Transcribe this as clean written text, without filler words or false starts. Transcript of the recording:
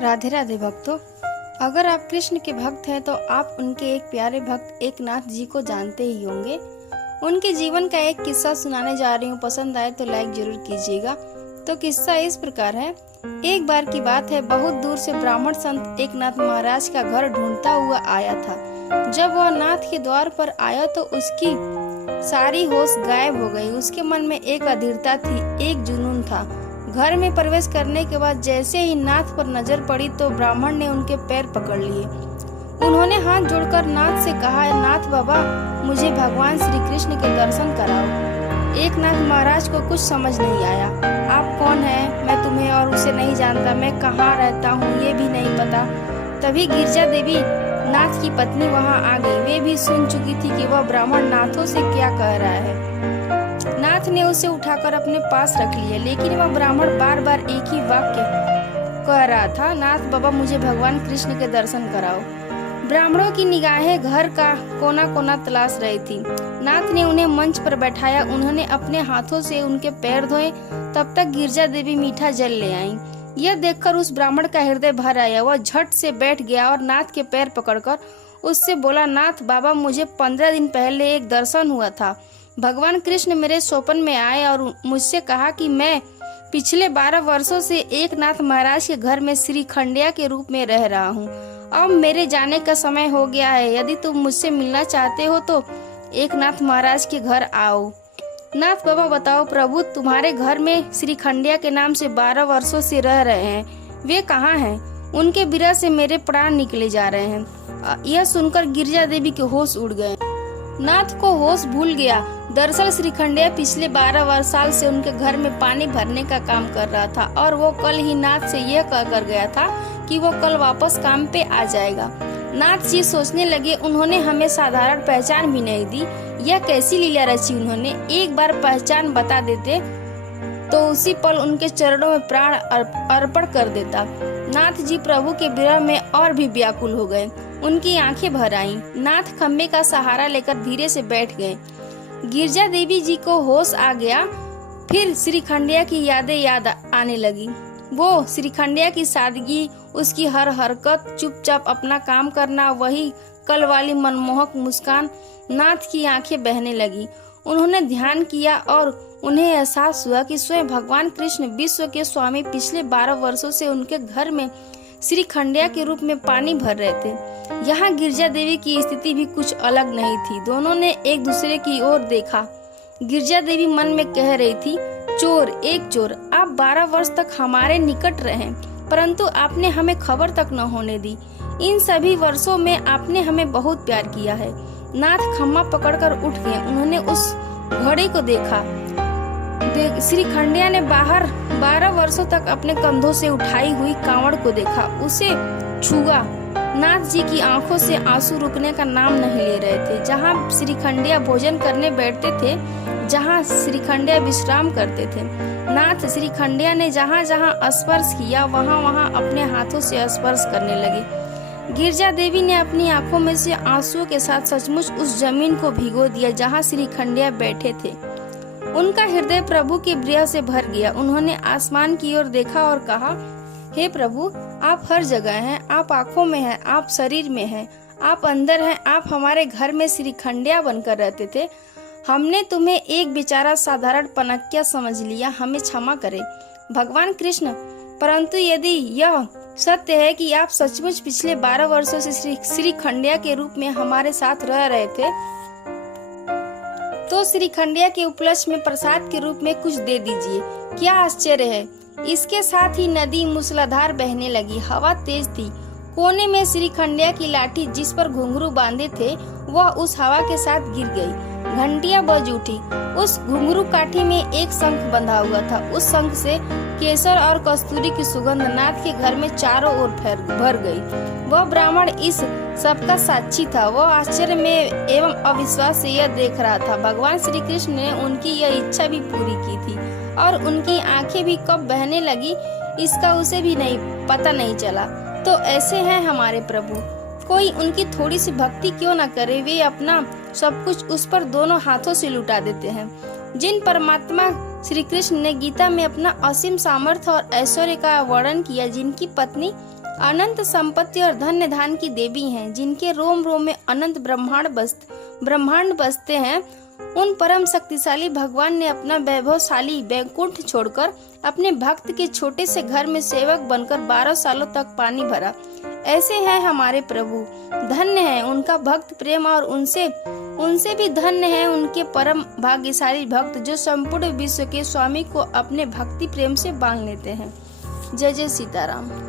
राधे राधे भक्तों। अगर आप कृष्ण के भक्त हैं तो आप उनके एक प्यारे भक्त एकनाथ जी को जानते ही होंगे। उनके जीवन का एक किस्सा सुनाने जा रही हूँ, पसंद आए तो लाइक जरूर कीजिएगा। तो किस्सा इस प्रकार है। एक बार की बात है, बहुत दूर से ब्राह्मण संत एकनाथ महाराज का घर ढूंढता हुआ आया था। जब वह नाथ के द्वार पर आया तो उसकी सारी होश गायब हो गई। उसके मन में एक अधीरता थी, एक जुनून था। घर में प्रवेश करने के बाद जैसे ही नाथ पर नजर पड़ी तो ब्राह्मण ने उनके पैर पकड़ लिए। उन्होंने हाथ जोड़कर नाथ से कहा, नाथ बाबा, मुझे भगवान श्री कृष्ण के दर्शन कराओ। एकनाथ महाराज को कुछ समझ नहीं आया। आप कौन हैं? मैं तुम्हें और उसे नहीं जानता। मैं कहाँ रहता हूँ ये भी नहीं पता। तभी गिरजा देवी नाथ की पत्नी वहाँ आ गई। वे भी सुन चुकी थी कि वह ब्राह्मण नाथों से क्या कह रहा है। नाथ ने उसे उठाकर अपने पास रख लिया, लेकिन वह ब्राह्मण बार बार एक ही वाक्य कह रहा था, नाथ बाबा, मुझे भगवान कृष्ण के दर्शन कराओ। ब्राह्मणों की निगाहें घर का कोना कोना तलाश रही थी। नाथ ने उन्हें मंच पर बैठाया। उन्होंने अपने हाथों से उनके पैर धोए। तब तक गिरजा देवी मीठा जल ले आई। यह देखकर उस ब्राह्मण का हृदय भर आया। वह झट से बैठ गया और नाथ के पैर पकड़कर उससे बोला, नाथ बाबा, मुझे 15 दिन पहले एक दर्शन हुआ था। भगवान कृष्ण मेरे स्वप्न में आए और मुझसे कहा कि मैं पिछले 12 वर्षों से एकनाथ महाराज के घर में श्री खंडिया के रूप में रह रहा हूँ। अब मेरे जाने का समय हो गया है। यदि तुम मुझसे मिलना चाहते हो तो एकनाथ महाराज के घर आओ। नाथ बाबा, बताओ प्रभु, तुम्हारे घर में श्री खंडिया के नाम से 12 वर्षों से रह रहे हैं। वे कहाँ हैं? उनके विरह से मेरे प्राण निकले जा रहे हैं। यह सुनकर गिरजा देवी के होश उड़ गए। नाथ को होश भूल गया। दरअसल श्री खंडिया पिछले 12 साल से उनके घर में पानी भरने का काम कर रहा था और वो कल ही नाथ से यह कहकर गया था कि वो कल वापस काम पे आ जाएगा। नाथ जी सोचने लगे, उन्होंने हमें साधारण पहचान भी नहीं दी। यह कैसी लीला रची उन्होंने। एक बार पहचान बता देते तो उसी पल उनके चरणों में प्राण अर्पण कर देता। नाथ जी प्रभु के विरह में और भी व्याकुल हो गए। उनकी आंखें भर आईं। नाथ खम्बे का सहारा लेकर धीरे से बैठ गए। गिरजा देवी जी को होश आ गया। फिर श्री खंडिया की यादें याद आने लगी। वो श्री खंडिया की सादगी, उसकी हर हरकत, चुपचाप अपना काम करना, वही कल वाली मनमोहक मुस्कान। नाथ की आंखें बहने लगी। उन्होंने ध्यान किया और उन्हें एहसास हुआ कि स्वयं भगवान कृष्ण विश्व के स्वामी पिछले 12 वर्षों से उनके घर में श्री खंडिया के रूप में पानी भर रहे थे। यहाँ गिरजा देवी की स्थिति भी कुछ अलग नहीं थी। दोनों ने एक दूसरे की ओर देखा। गिरजा देवी मन में कह रही थी, चोर, एक चोर। आप 12 वर्ष तक हमारे निकट रहे, परंतु आपने हमें खबर तक न होने दी। इन सभी वर्षों में आपने हमें बहुत प्यार किया है। नाथ खम्मा पकड़कर उठ गए। उन्होंने उस घोड़े को देखा। श्री खंडिया ने बाहर 12 वर्षों तक अपने कंधों से उठाई हुई कांवड़ को देखा, उसे छुआ। नाथ जी की आंखों से आंसू रुकने का नाम नहीं ले रहे थे। जहाँ श्री खंडिया भोजन करने बैठते थे, जहाँ श्री खंडिया विश्राम करते थे, नाथ श्री खंडिया ने जहाँ जहाँ स्पर्श किया वहाँ वहाँ अपने हाथों से स्पर्श करने लगे। गिरजा देवी ने अपनी आंखों में से आंसुओं के साथ सचमुच उस जमीन को भिगो दिया जहाँ श्री खंडिया बैठे थे। उनका हृदय प्रभु के प्रिय से भर गया। उन्होंने आसमान की ओर देखा और कहा, हे प्रभु, आप हर जगह हैं। आप आंखों में हैं, आप शरीर में हैं, आप अंदर हैं। आप हमारे घर में श्री खंडिया बनकर रहते थे। हमने तुम्हें एक बेचारा साधारण पनक्या समझ लिया। हमें क्षमा करें भगवान कृष्ण। परंतु यदि यह सत्य है कि आप सचमुच पिछले 12 वर्षों से श्री खंडिया के रूप में हमारे साथ रह रहे थे, तो श्री खंडिया के उपलक्ष्य में प्रसाद के रूप में कुछ दे दीजिए। क्या आश्चर्य है। इसके साथ ही नदी मूसलाधार बहने लगी। हवा तेज थी। कोने में श्री खंडिया की लाठी, जिस पर घुंघरू बांधे थे, वह उस हवा के साथ गिर गई। घंटियां बज उठी। उस घुंघरू काठी में एक शंख बंधा हुआ था। उस शंख से केसर और कस्तूरी की सुगंध नाथ के घर में चारों ओर भर गई। वह ब्राह्मण इस सबका साक्षी था। वह आश्चर्य में एवं अविश्वास से यह देख रहा था। भगवान श्री कृष्ण ने उनकी यह इच्छा भी पूरी की थी और उनकी आंखें भी कब बहने लगी इसका उसे भी पता नहीं चला। तो ऐसे हैं हमारे प्रभु। कोई उनकी थोड़ी सी भक्ति क्यों न करे। वे अपना सब कुछ उस पर दोनों हाथों से लुटा देते हैं। जिन परमात्मा श्री कृष्ण ने गीता में अपना असीम सामर्थ्य और ऐश्वर्य का वर्णन किया, जिनकी पत्नी अनंत संपत्ति और धन्य धान की देवी हैं, जिनके रोम रोम में अनंत ब्रह्मांड बसते हैं। उन परम शक्तिशाली भगवान ने अपना वैभवशाली वैकुंठ छोड़कर अपने भक्त के छोटे से घर में सेवक बनकर 12 सालों तक पानी भरा। ऐसे हैं हमारे प्रभु, धन्य है उनका भक्त प्रेम, और उनसे भी धन्य है उनके परम भाग्यशाली भक्त जो संपूर्ण विश्व के स्वामी को अपने भक्ति प्रेम से बांध लेते हैं। जय जय सीताराम।